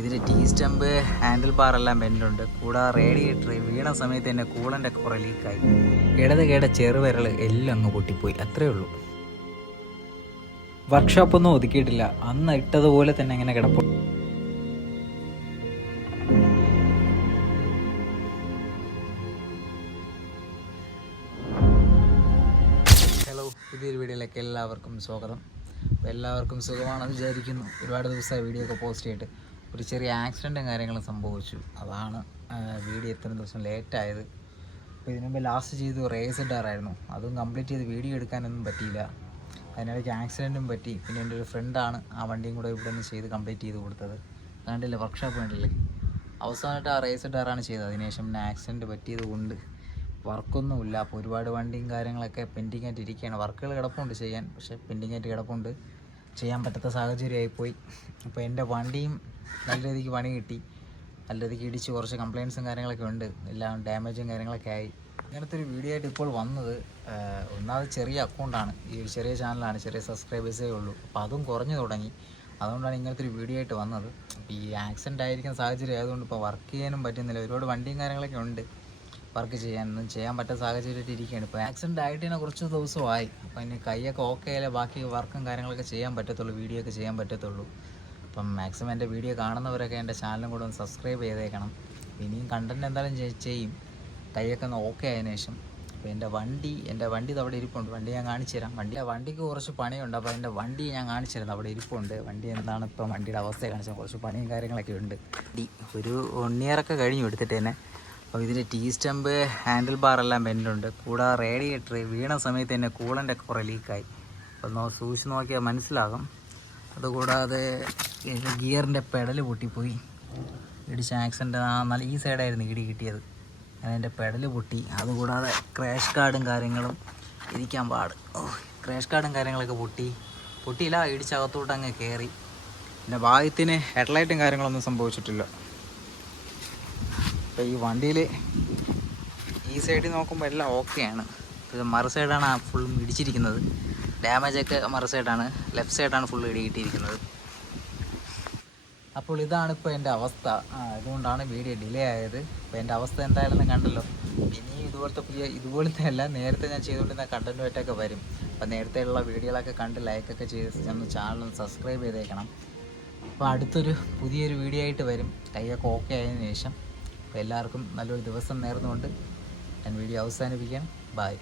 ഇതിൽ tea stump handle bar എല്ലാം ബെൻഡുണ്ട് കൂടാതെ റേഡിയേറ്റർ വീണ സമയത്ത് തന്നെ കൂളന്റെ കുറേ ലീക്കായി. ഇടത് കേട ചെറുവിരൽ എല്ലാം അങ്ങ് പൊട്ടിപ്പോയി. അത്രേ ഉള്ളൂ. വർക്ക്ഷോപ്പൊന്നും ഒതുക്കിയിട്ടില്ല. അന്ന് ഇട്ടതുപോലെ തന്നെ അങ്ങനെ കിടപ്പു ഹലോ പുതിയൊരു വീഡിയോയിലേക്ക് എല്ലാവർക്കും സ്വാഗതം. എല്ലാവർക്കും സുഖമാണെന്ന് വിചാരിക്കുന്നു. ഒരുപാട് ദിവസമായി വീഡിയോ ഒക്കെ പോസ്റ്റ് ചെയ്തിട്ട്. ഒരു ചെറിയ ആക്സിഡന്റും കാര്യങ്ങളും സംഭവിച്ചു. അതാണ് വീഡിയോ ഇത്രയും ദിവസം ലേറ്റായത് അപ്പോൾ ഇതിനു മുമ്പ് ലാസ്റ്റ് ചെയ്ത് റേസ് ഇടാറായിരുന്നു അതും കംപ്ലീറ്റ് ചെയ്ത് വീഡിയോ എടുക്കാനൊന്നും പറ്റിയില്ല. അതിനിടയ്ക്ക് ആക്സിഡന്റും പറ്റി. പിന്നെ എന്റെ ഒരു ഫ്രണ്ടാണ് ആ വണ്ടിയും കൂടെ ഇവിടെ നിന്ന് ചെയ്ത് കംപ്ലീറ്റ് ചെയ്ത് കൊടുത്തത്. അതുകൊണ്ടില്ലേ വർക്ക്ഷോപ്പ് കണ്ടില്ലേ? അവസാനമായിട്ട് ആ റേസ് ഇടാറാണ് ചെയ്തത്. അതിനുശേഷം പിന്നെ ആക്സിഡന്റ് പറ്റിയത് കൊണ്ട് വർക്കൊന്നുമില്ല അപ്പോൾ ഒരുപാട് വണ്ടിയും കാര്യങ്ങളൊക്കെ പെൻഡിങ് ആയിട്ട് ഇരിക്കുകയാണ്. വർക്കുകൾ കിടപ്പുണ്ട് ചെയ്യാൻ. പക്ഷേ പെൻഡിങ് ആയിട്ട് കിടപ്പുണ്ട്. ചെയ്യാൻ പറ്റാത്ത സാഹചര്യമായിപ്പോയി. അപ്പോൾ എന്റെ വണ്ടിയും നല്ല രീതിക്ക് പണി കിട്ടി. നല്ല രീതിക്ക് ഇടിച്ച് കുറച്ച് കംപ്ലയിൻസും കാര്യങ്ങളൊക്കെ ഉണ്ട്. എല്ലാം ഡാമേജും കാര്യങ്ങളൊക്കെ ആയി. ഇങ്ങനത്തെ ഒരു വീഡിയോ ആയിട്ട് ഇപ്പോൾ വന്നത് ഒന്നാമത് ചെറിയ അക്കൗണ്ടാണ് ഈ ഒരു ചെറിയ ചാനലാണ് ചെറിയ സബ്സ്ക്രൈബേഴ്സേ ഉള്ളൂ. അപ്പോൾ അതും കുറഞ്ഞു തുടങ്ങി. അതുകൊണ്ടാണ് ഇങ്ങനത്തെ ഒരു വീഡിയോ ആയിട്ട് വന്നത്. അപ്പോൾ ഈ ആക്സിഡന്റ് ആയിരിക്കുന്ന സാഹചര്യം ആയതുകൊണ്ട് ഇപ്പോൾ വർക്ക് ചെയ്യാനും പറ്റുന്നില്ല. ഒരുപാട് വണ്ടിയും കാര്യങ്ങളൊക്കെ ഉണ്ട്. വർക്ക് ചെയ്യാനൊന്നും ചെയ്യാൻ പറ്റാത്ത സാഹചര്യമായിട്ട് ഇരിക്കുകയാണ്. ഇപ്പോൾ ആക്സിഡന്റ് ആയിട്ട് തന്നെ കുറച്ച് ദിവസമായി. അപ്പോൾ ഇനി കൈയൊക്കെ ഓക്കെ ആയാലേ ബാക്കി വർക്കും കാര്യങ്ങളൊക്കെ ചെയ്യാൻ പറ്റത്തുള്ളൂ വീഡിയോ ഒക്കെ ചെയ്യാൻ പറ്റത്തുള്ളൂ. അപ്പം മാക്സിമം എന്റെ വീഡിയോ കാണുന്നവരൊക്കെ എന്റെ ചാനലും കൂടെ ഒന്ന് സബ്സ്ക്രൈബ് ചെയ്തേക്കണം. ഇനിയും കണ്ടന്റ് എന്തായാലും ചെയ്- ചെയ്യും. കൈയൊക്കെ ഒന്ന് ഓക്കെ ആയതിനു ശേഷം. അപ്പോൾ എന്റെ വണ്ടി എന്റെ വണ്ടി അവിടെ ഇരിപ്പുണ്ട്. വണ്ടി ഞാൻ കാണിച്ചു തരാം. വണ്ടി വണ്ടിക്ക് കുറച്ച് പണിയുണ്ട്. അപ്പോൾ എന്റെ വണ്ടി ഞാൻ കാണിച്ചു തരാം അവിടെ ഇരിപ്പുണ്ട്. വണ്ടി എന്താണ് ഇപ്പം വണ്ടിയുടെ അവസ്ഥയെ കാണിച്ചാൽ കുറച്ച് പണിയും കാര്യങ്ങളൊക്കെ ഉണ്ട്. ഒരു വൺ ഇയറൊക്കെ കഴിഞ്ഞു എടുത്തിട്ട് തന്നെ. അപ്പോൾ ഇതിന്റെ ടീ സ്റ്റമ്പ് ഹാൻഡിൽ ബാറെല്ലാം ബെൻഡുണ്ട് കൂടാതെ റേഡിയേറ്റർ വീണ സമയത്ത് തന്നെ കൂളന്റെ കുറേ ലീക്കായി അപ്പോൾ നോ സൂക്ഷിച്ച് നോക്കിയാൽ മനസ്സിലാകും. അതുകൂടാതെ ഗിയറിന്റെ പെഡൽ പൊട്ടിപ്പോയി. ഇടിച്ച ആക്സിഡന്റ് നല്ല ഈ സൈഡായിരുന്നു ഇടി കിട്ടിയത്. അതിന്റെ പെഡൽ പൊട്ടി. അതുകൂടാതെ ക്രാഷ് കാർഡും കാര്യങ്ങളും ഇരിക്കാൻ പാട്. ക്രാഷ് കാർഡും കാര്യങ്ങളൊക്കെ പൊട്ടി. പൊട്ടിയില്ല ഇടിച്ചകത്തോട്ട് അങ്ങ് കയറി പിന്നെ ഭാഗ്യത്തിന് ഹെഡ്ലൈറ്റും കാര്യങ്ങളൊന്നും സംഭവിച്ചിട്ടില്ല. അപ്പോൾ ഈ വണ്ടിയിൽ ഈ സൈഡിൽ നോക്കുമ്പോൾ എല്ലാം ഓക്കെയാണ് മറു സൈഡാണ് ഫുൾ ഇടിച്ചിരിക്കുന്നത്. ഡാമേജൊക്കെ മറു സൈഡാണ് ലെഫ്റ്റ് സൈഡാണ് ഫുൾ ഇടി കിട്ടിയിരിക്കുന്നത് അപ്പോൾ ഇതാണ് ഇപ്പോൾ എന്റെ അവസ്ഥ. അതുകൊണ്ടാണ് വീഡിയോ ഡിലേ ആയത്. അപ്പോൾ എന്റെ അവസ്ഥ എന്തായാലും കണ്ടല്ലോ. ഇനിയും ഇതുപോലത്തെ പുതിയ ഇതുപോലത്തെ അല്ല നേരത്തെ ഞാൻ ചെയ്തുകൊണ്ടിരുന്ന കണ്ടന്റുമായിട്ടൊക്കെ വരും. അപ്പോൾ നേരത്തെയുള്ള വീഡിയോകളൊക്കെ കണ്ട് ലൈക്കൊക്കെ ചെയ്ത് ഒന്ന് ചാനൽ സബ്സ്ക്രൈബ് ചെയ്തേക്കണം. അപ്പോൾ അടുത്തൊരു പുതിയൊരു വീഡിയോ ആയിട്ട് വരും. കൈയൊക്കെ ഓക്കെ ആയതിനു ശേഷം. അപ്പോൾ എല്ലാവർക്കും നല്ലൊരു ദിവസം നേർന്നുകൊണ്ട് ഞാൻ വീഡിയോ അവസാനിപ്പിക്കാം. ബായ്